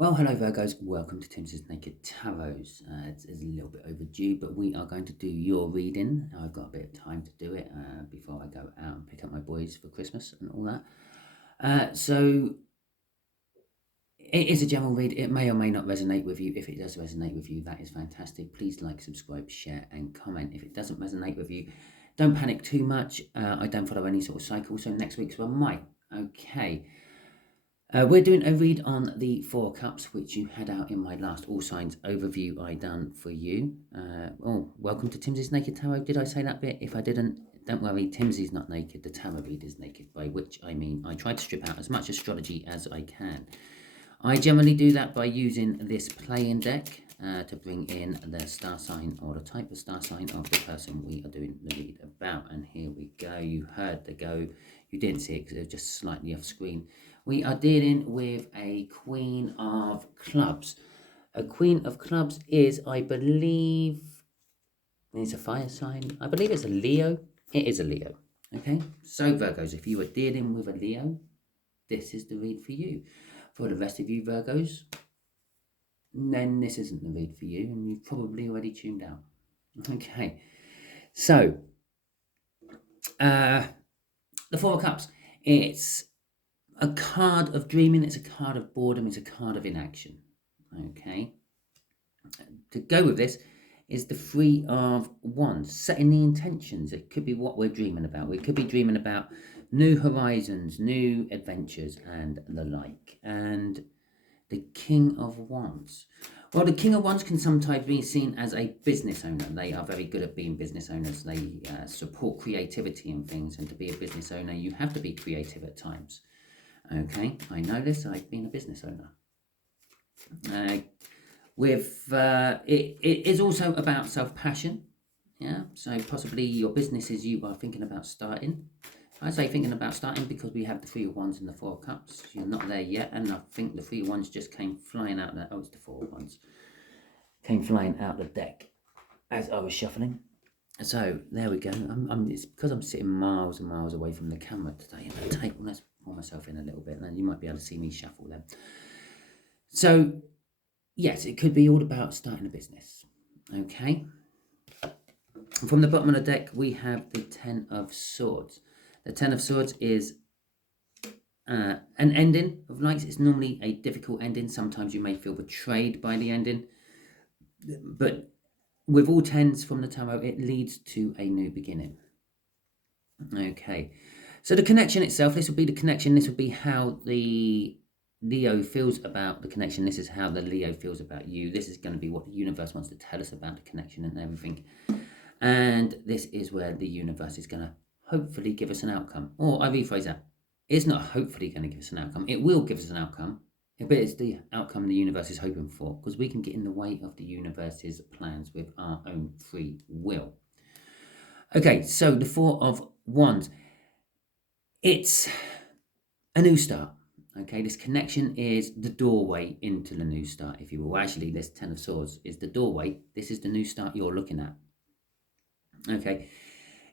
Well, hello Virgos, welcome to Timsy Naked Tarot. It's a little bit overdue, but we are going to do your reading. I've got a bit of time to do it before I go out and pick up my boys for Christmas and all that. So it is a general read. It may or may not resonate with you. If it does resonate with you, that is fantastic. Please like, subscribe, share and comment. If it doesn't resonate with you, don't panic too much. I don't follow any sort of cycle, so next week's one might. Okay. We're doing a read on the Four Cups, which you had out in my last All Signs overview I done for you. Welcome to Timsy's Naked Tarot. Did I say that bit? If I didn't, don't worry, Timsy's not naked. The tarot reader's naked, by which I mean I try to strip out as much astrology as I can. I generally do that by using this playing deck to bring in the star sign or the type of star sign of the person we are doing the read about. And here we go. You heard the go. You didn't see it because it was just slightly off screen. We are dealing with a Queen of Clubs. A Queen of Clubs is, I believe, it's a fire sign. I believe it's a Leo. It is a Leo. Okay, so Virgos, if you are dealing with a Leo, this is the read for you. For the rest of you Virgos, then this isn't the read for you, and you've probably already tuned out. Okay, so the Four of Cups, it's a card of dreaming, it's a card of boredom, it's a card of inaction. Okay, to go with this is the Three of Wands, setting the intentions. It could be what we're dreaming about. We could be dreaming about new horizons, new adventures and the like. And the King of Wands. Well, the King of Wands can sometimes be seen as a business owner. They are very good at being business owners. They support creativity and things. And to be a business owner, you have to be creative at times. Okay, I know this. I've been a business owner. It is also about self-passion. Yeah, so possibly your businesses you are thinking about starting. I say thinking about starting because we have the Three of Wands and the Four of Cups. You're not there yet, and I think the Three of Wands just came flying out there. Oh, it's the Four of Wands. Came flying out the deck as I was shuffling. So there we go. It's because I'm sitting miles and miles away from the camera today and the table. Let's pull myself in a little bit, and then you might be able to see me shuffle then. So yes, it could be all about starting a business. Okay. From the bottom of the deck, we have the Ten of Swords. The Ten of Swords is an ending of lights. It's normally a difficult ending. Sometimes you may feel betrayed by the ending. But with all tens from the tarot, it leads to a new beginning. Okay. So the connection itself, this would be the connection. This would be how the Leo feels about the connection. This is how the Leo feels about you. This is going to be what the universe wants to tell us about the connection and everything. And this is where the universe is going to hopefully give us an outcome. Or I rephrase that. It's not hopefully going to give us an outcome. It will give us an outcome. But it's the outcome the universe is hoping for. Because we can get in the way of the universe's plans with our own free will. Okay, so the Four of Wands. It's a new start. Okay, this connection is the doorway into the new start, if you will. Actually, this Ten of Swords is the doorway. This is the new start you're looking at. Okay,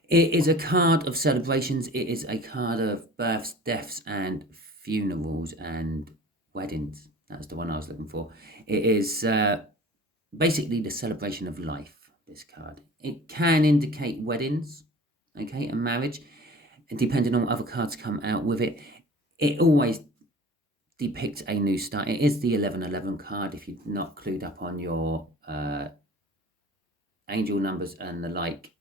it is a card of celebrations. It is a card of births, deaths, and funerals and weddings. That's the one I was looking for. It is basically the celebration of life, this card. It can indicate weddings, okay, and marriage. And depending on what other cards come out with it, it always depicts a new start. It is the 1111 card. If you're not clued up on your angel numbers and the like,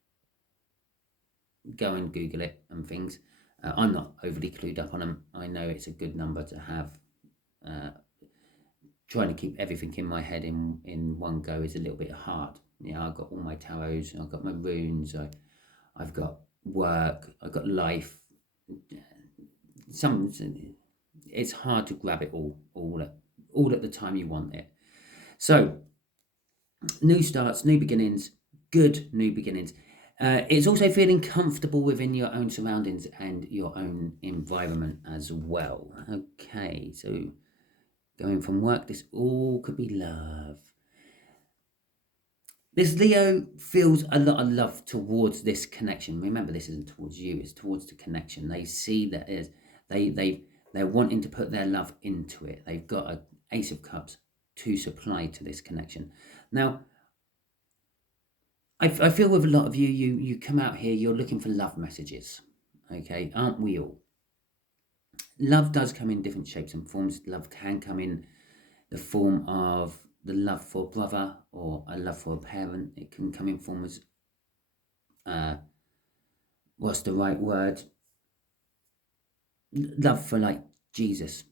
go and Google it and things. I'm not overly clued up on them. I know it's a good number to have. Trying to keep everything in my head in one go is a little bit hard. Yeah, I've got all my tarots, I've got my runes, I've got work, I've got life. It's hard to grab it all at the time you want it. So, new starts, new beginnings, good new beginnings. It's also feeling comfortable within your own surroundings and your own environment as well. Okay, so going from work, this all could be love. This Leo feels a lot of love towards this connection. Remember, this isn't towards you, it's towards the connection. They see that they're wanting to put their love into it. They've got Ace of Cups to supply to this connection. Now, I feel with a lot of you come out here, you're looking for love messages, okay? Aren't we all? Love does come in different shapes and forms. Love can come in the form of the love for a brother or a love for a parent. It can come in form as, what's the right word? Love for like Jesus.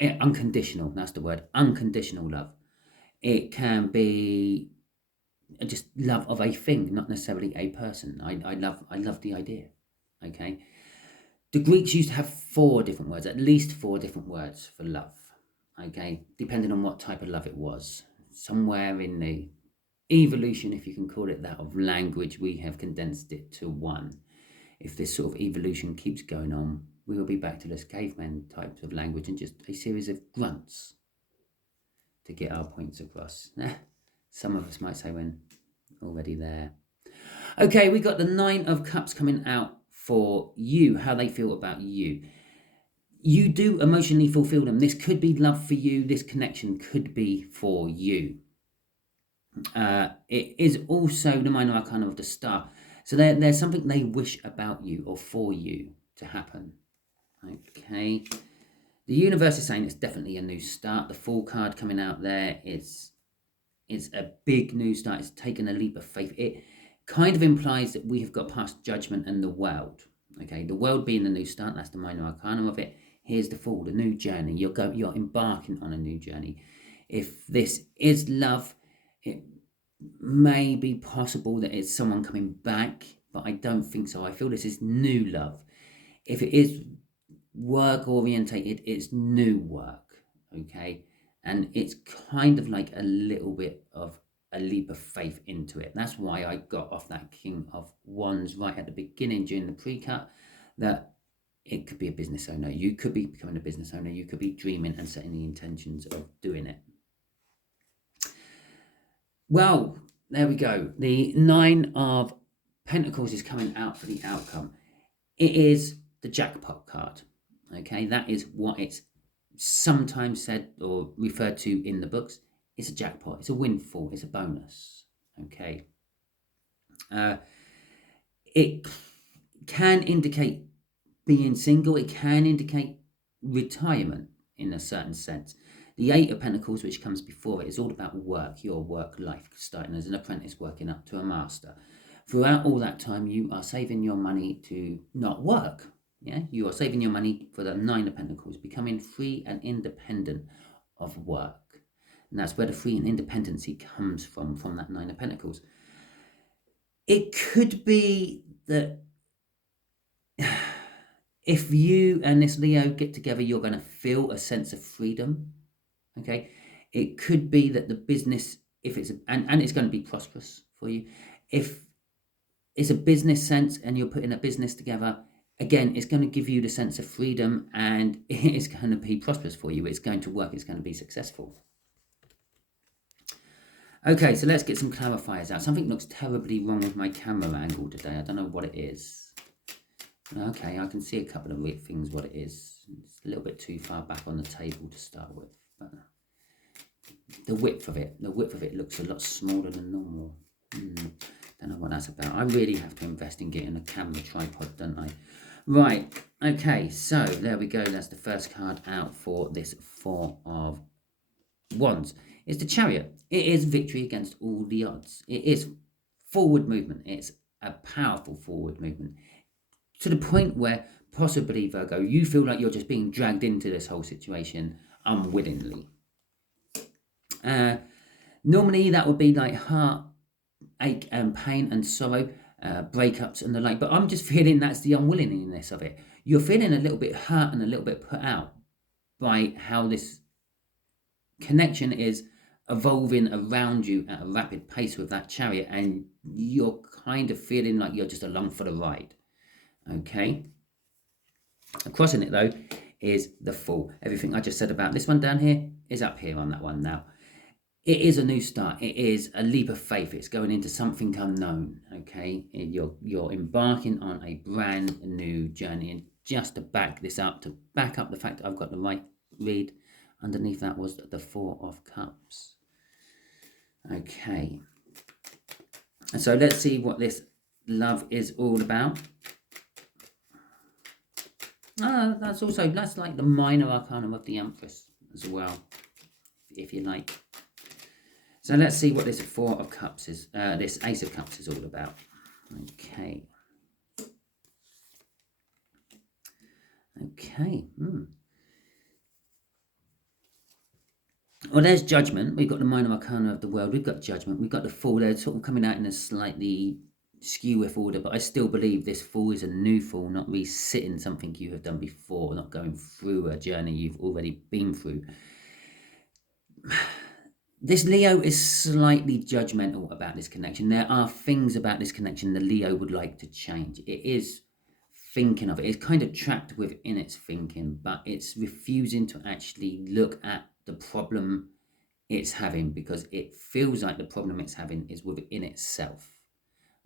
Unconditional, that's the word. Unconditional love. It can be just love of a thing, not necessarily a person. I love the idea. Okay. The Greeks used to have 4 different words, at least 4 different words for love. Okay, depending on what type of love it was. Somewhere in the evolution, if you can call it that, of language, we have condensed it to 1. If this sort of evolution keeps going on, we will be back to this caveman type of language and just a series of grunts to get our points across. Some of us might say we're already there. Okay, we got the 9 of Cups coming out for you, how they feel about you. You do emotionally fulfill them. This could be love for you. This connection could be for you. It is also the minor arcana of the Star. So there's something they wish about you or for you to happen. Okay. The universe is saying it's definitely a new start. The Fool card coming out there, it's a big new start. It's taken a leap of faith. It kind of implies that we have got past judgment and the world. Okay, the world being the new start, that's the minor arcana of it. Here's the Fool, the new journey. You're embarking on a new journey. If this is love, it may be possible that it's someone coming back, but I don't think so. I feel this is new love. If it is work orientated, it's new work, okay? And it's kind of like a little bit of a leap of faith into it. That's why I got off that King of Wands right at the beginning during the pre-cut, that it could be a business owner. You could be becoming a business owner. You could be dreaming and setting the intentions of doing it. Well, there we go. The 9 of Pentacles is coming out for the outcome. It is the jackpot card. Okay, that is what it's sometimes said or referred to in the books. It's a jackpot. It's a windfall. It's a bonus. Okay. It can indicate being single. It can indicate retirement in a certain sense. The 8 of Pentacles, which comes before it, is all about work, your work life, starting as an apprentice, working up to a master. Throughout all that time, you are saving your money to not work. Yeah, you are saving your money for the 9 of Pentacles, becoming free and independent of work. And that's where the free and independency comes from that 9 of Pentacles. It could be that if you and this Leo get together, you're going to feel a sense of freedom. Okay, it could be that the business, if it's and it's going to be prosperous for you. If it's a business sense and you're putting a business together, again, it's going to give you the sense of freedom and it's going to be prosperous for you. It's going to work. It's going to be successful. Okay, so let's get some clarifiers out. Something looks terribly wrong with my camera angle today. I don't know what it is. Okay, I can see a couple of weird things what it is. It's a little bit too far back on the table to start with. But the width of it looks a lot smaller than normal. Don't know what that's about. I really have to invest in getting a camera tripod, don't I? Right, okay, so there we go. That's the first card out for this 4 of Wands. It's the Chariot. It is victory against all the odds. It is forward movement. It's a powerful forward movement. To the point where possibly, Virgo, you feel like you're just being dragged into this whole situation unwillingly. Normally that would be like heartache and pain and sorrow, breakups and the like, but I'm just feeling that's the unwillingness of it. You're feeling a little bit hurt and a little bit put out by how this connection is evolving around you at a rapid pace with that Chariot, and you're kind of feeling like you're just along for the ride. Okay, crossing it though is the Fool. Everything I just said about this one down here is up here on that one. Now it is a new start. It is a leap of faith. It's going into something unknown. Okay, you're embarking on a brand new journey. And just to back this up, to back up the fact that I've got the right read, Underneath that was the Four of Cups. Okay. And so let's see what this love is all about. That's like the minor arcana of the Empress as well, if you like. So let's see what this Four of Cups is, this Ace of Cups is all about. Okay. Okay. Well, there's Judgment. We've got the minor arcana of the World. We've got Judgment. We've got the Fool. They're sort of coming out in a slightly skew with order, but I still believe this Fool is a new Fool, not resitting something you have done before, not going through a journey you've already been through. This Leo is slightly judgmental about this connection. There are things about this connection the Leo would like to change. It is thinking of it. It's kind of trapped within its thinking, but it's refusing to actually look at the problem it's having, because it feels like the problem it's having is within itself.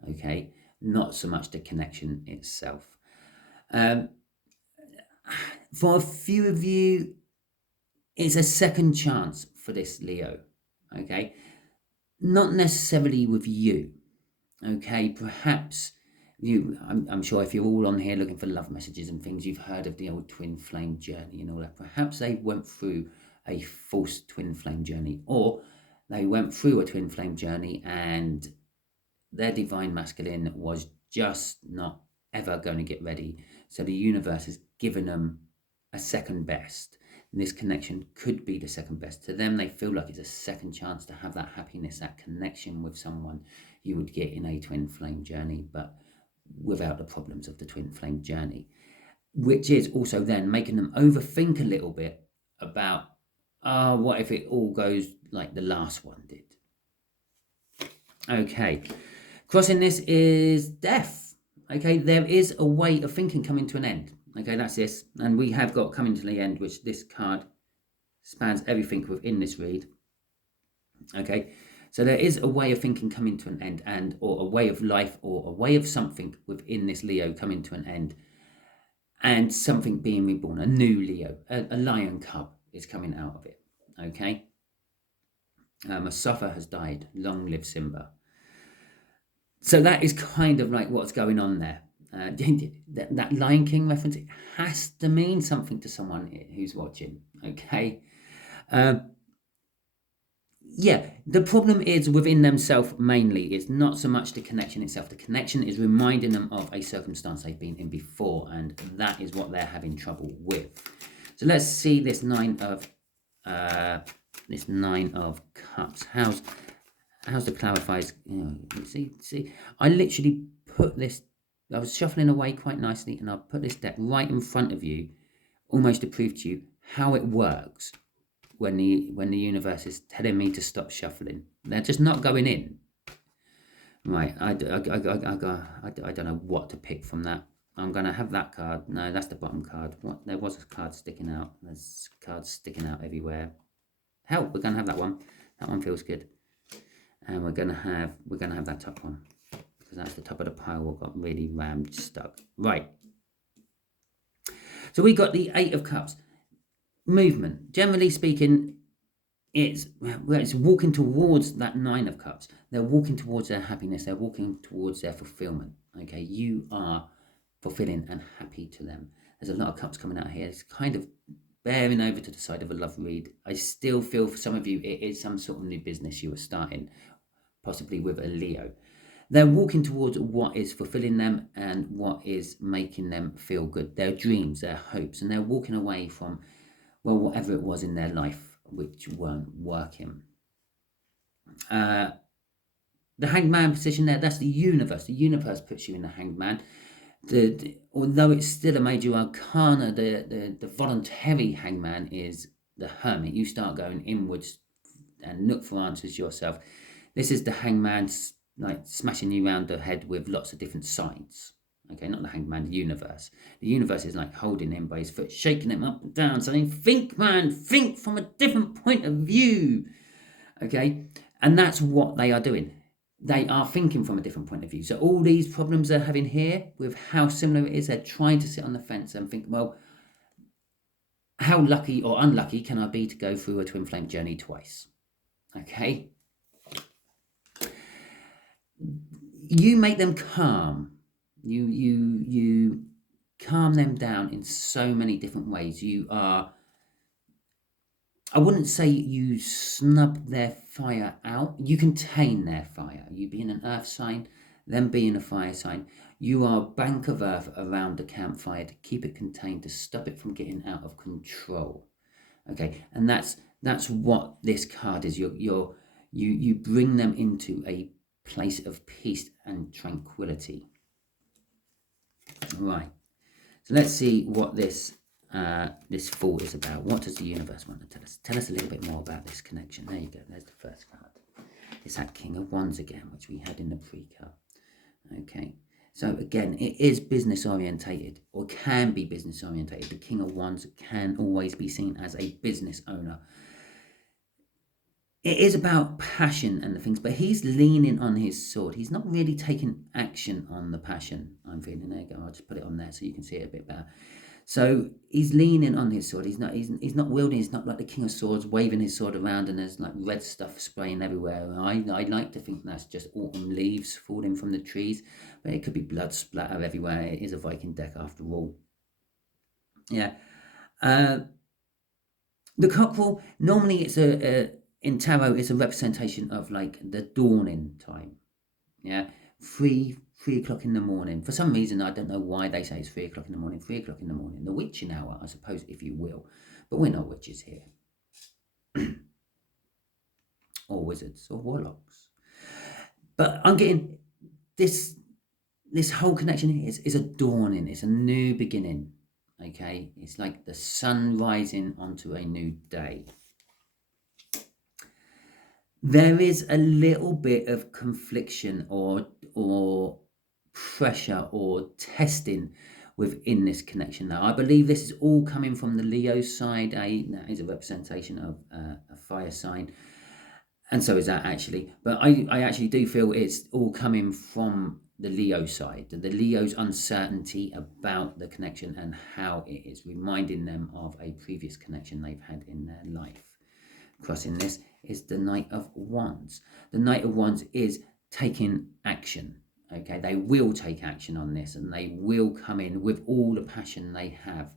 Okay, not so much the connection itself. For a few of you, it's a second chance for this Leo. Okay, not necessarily with you. Okay, perhaps you, I'm sure if you're all on here looking for love messages and things, you've heard of the old twin flame journey and all that. Perhaps they went through a false twin flame journey, or they went through a twin flame journey and their divine masculine was just not ever going to get ready. So the universe has given them a second best. And this connection could be the second best. To them, they feel like it's a second chance to have that happiness, that connection with someone you would get in a twin flame journey, but without the problems of the twin flame journey, which is also then making them overthink a little bit about, what if it all goes like the last one did? Okay. Crossing this is death. Okay, there is a way of thinking coming to an end. Okay, that's this. And we have got coming to the end, which this card spans everything within this read. Okay, so there is a way of thinking coming to an end, and or a way of life, or a way of something within this Leo coming to an end, and something being reborn, a new Leo, a lion cub is coming out of it. Okay, a suffer has died. Long live Simba. So that is kind of like what's going on there. That Lion King reference, it has to mean something to someone who's watching. Okay. Yeah, the problem is within themselves mainly. It's not so much the connection itself. The connection is reminding them of a circumstance they've been in before, and that is what they're having trouble with. So let's see this Nine of Cups. How's the clarifies? See, I literally put this. I was shuffling away quite nicely, and I put this deck right in front of you, almost to prove to you how it works when the universe is telling me to stop shuffling. They're just not going in. Right, I don't know what to pick from that. I'm going to have that card. No, that's the bottom card. What? There was a card sticking out. There's cards sticking out everywhere. Hell, we're going to have that one. That one feels good. And we're gonna have that top one, because that's the top of the pile what got really rammed stuck. Right. So we got the Eight of Cups. Movement. Generally speaking, it's walking towards that Nine of Cups. They're walking towards their happiness. They're walking towards their fulfillment. Okay, you are fulfilling and happy to them. There's a lot of cups coming out here. It's kind of bearing over to the side of a love read. I still feel for some of you it is some sort of new business you are starting, possibly with a Leo. They're walking towards what is fulfilling them and what is making them feel good. Their dreams, their hopes, and they're walking away from, well, whatever it was in their life which weren't working. The Hanged Man position there, that's the universe. The universe puts you in the Hanged Man. Although it's still a major arcana, the voluntary hangman is the Hermit. You start going inwards and look for answers yourself. This is the hangman, like smashing you around the head with lots of different sides. Okay, not the hangman, the universe. The universe is like holding him by his foot, shaking him up and down, saying, think, man, think from a different point of view. Okay, and that's what they are doing. They are thinking from a different point of view. So all these problems they're having here with how similar it is, they're trying to sit on the fence and think, well, how lucky or unlucky can I be to go through a twin flame journey twice? Okay. You make them calm. You calm them down in so many different ways. I wouldn't say you snub their fire out. You contain their fire. You being an earth sign, them being a fire sign. You are a bank of earth around the campfire to keep it contained, to stop it from getting out of control. Okay, and that's what this card is. You bring them into a place of peace and tranquility. Right. So let's see what this Fool is about. What does the universe want to tell us? Tell us a little bit more about this connection. There you go. There's the first card. It's that King of Wands again, which we had in the pre-card. Okay. So again, it is business orientated, or can be business orientated. The King of Wands can always be seen as a business owner. It is about passion and the things, but he's leaning on his sword. He's not really taking action on the passion. I'm feeling. There you go. I'll just put it on there so you can see it a bit better. So he's leaning on his sword. He's not wielding. He's not like the King of Swords, waving his sword around and there's like red stuff spraying everywhere. I like to think that's just autumn leaves falling from the trees, but it could be blood splatter everywhere. It is a Viking deck after all. Yeah. The cockerel, normally it's in tarot, it's a representation of like the dawning time. Yeah. 3 o'clock in the morning. For some reason, I don't know why they say it's 3 o'clock in the morning. 3 o'clock in the morning, the witching hour, I suppose, if you will. But we're not witches here, or wizards, or warlocks. But I'm getting this whole connection is a dawning. It's a new beginning. Okay, it's like the sun rising onto a new day. There is a little bit of confliction or pressure or testing within this connection now. I believe this is all coming from the Leo side. That is a representation of a fire sign, and so is that actually. But I actually do feel it's all coming from the Leo side, the Leo's uncertainty about the connection and how it is reminding them of a previous connection they've had in their life. Crossing this is the Knight of Wands. The Knight of Wands is taking action. Okay, they will take action on this and they will come in with all the passion they have.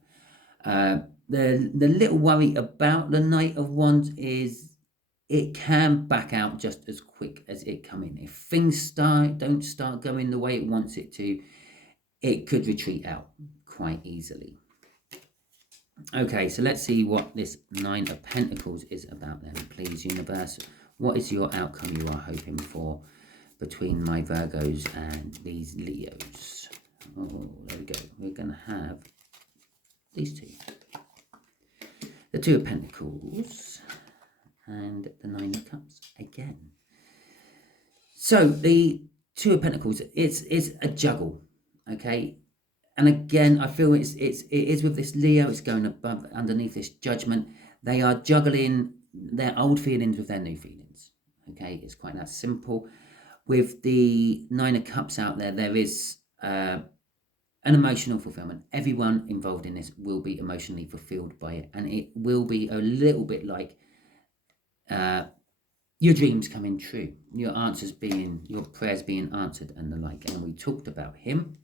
The little worry about the Knight of Wands is it can back out just as quick as it come in. If things don't start going the way it wants it to, it could retreat out quite easily. Okay, so let's see what this 9 of Pentacles is about then. Please, universe, what is your outcome you are hoping for between my Virgos and these Leos? Oh, there we go. We're going to have these two. The 2 of Pentacles and the 9 of Cups again. So the 2 of Pentacles, it's a juggle, okay? And again, I feel it is with this Leo, it's going above, underneath this judgment. They are juggling their old feelings with their new feelings. Okay, it's quite that simple. With the 9 of Cups out there, there is an emotional fulfillment. Everyone involved in this will be emotionally fulfilled by it. And it will be a little bit like your dreams coming true. Your prayers being answered and the like. And we talked about him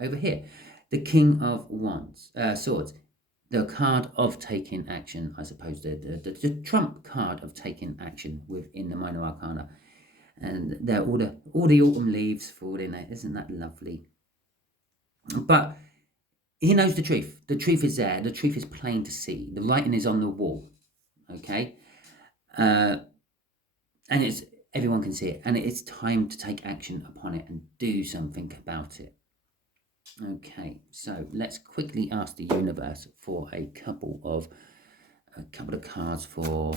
over here. The King of Wands, Swords, the card of taking action, I suppose, the trump card of taking action within the minor arcana. And there all the autumn leaves falling out. Isn't that lovely? But he knows the truth. The truth is there. The truth is plain to see. The writing is on the wall. Okay? And everyone can see it. And it's time to take action upon it and do something about it. Okay, so let's quickly ask the universe for a couple of cards for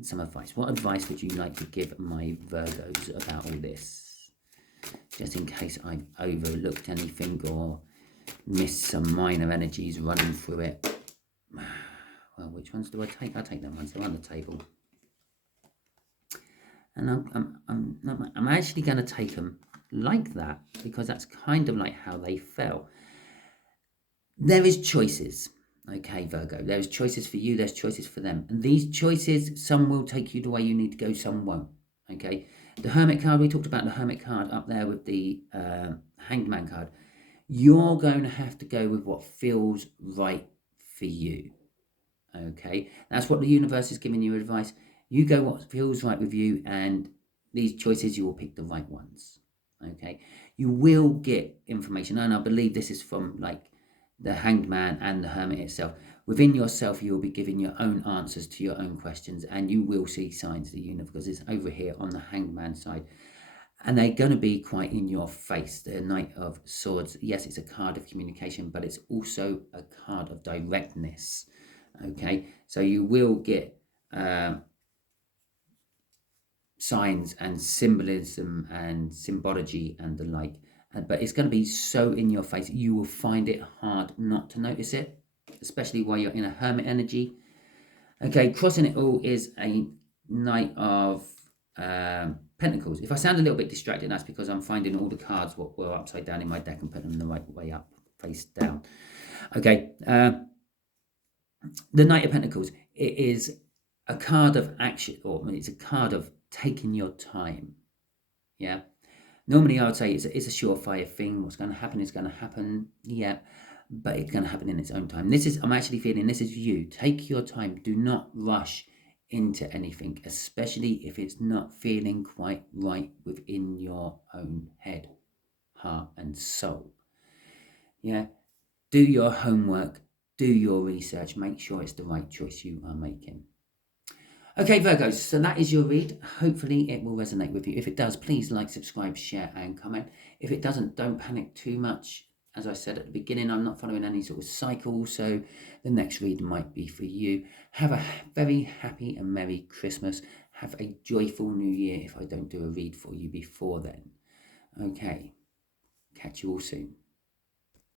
some advice. What advice would you like to give my Virgos about all this? Just in case I've overlooked anything or missed some minor energies running through it. Well, which ones do I take? I'll take them ones. They're on the table. And I'm actually going to take them like that because that's kind of like how they fell. There is choices, Okay, Virgo, there's choices for you, there's choices for them. And these choices, some will take you the way you need to go, some won't. Okay, the Hermit card, we talked about the Hermit card up there with the Hanged Man card. You're going to have to go with what feels right for you. Okay, that's what the universe is giving you advice. You go what feels right with you, and these choices, you will pick the right ones. Okay, you will get information, and I believe this is from like the Hanged Man and the Hermit itself. Within yourself, you will be giving your own answers to your own questions, and you will see signs of the universe, because it's over here on the Hanged Man side. And they're going to be quite in your face. The Knight of Swords, yes, it's a card of communication, but it's also a card of directness. Okay, so you will get signs and symbolism and symbology and the like, but it's going to be so in your face, you will find it hard not to notice it, especially while you're in a Hermit energy. Okay, crossing it all is a Knight of Pentacles. If I sound a little bit distracted, that's because I'm finding all the cards what were upside down in my deck and putting them the right way up, face down. Okay, the Knight of Pentacles, it is a card of action, or it's a card of taking your time. Yeah, normally I would say it's a surefire thing. What's going to happen is going to happen. Yeah, but it's going to happen in its own time. I'm actually feeling this is you. Take your time. Do not rush into anything, especially if it's not feeling quite right within your own head, heart, and soul. Yeah, do your homework, do your research, make sure it's the right choice you are making. Okay, Virgos, so that is your read. Hopefully it will resonate with you. If it does, please like, subscribe, share, and comment. If it doesn't, don't panic too much. As I said at the beginning, I'm not following any sort of cycle, so the next read might be for you. Have a very happy and Merry Christmas. Have a joyful New Year if I don't do a read for you before then. Okay, catch you all soon.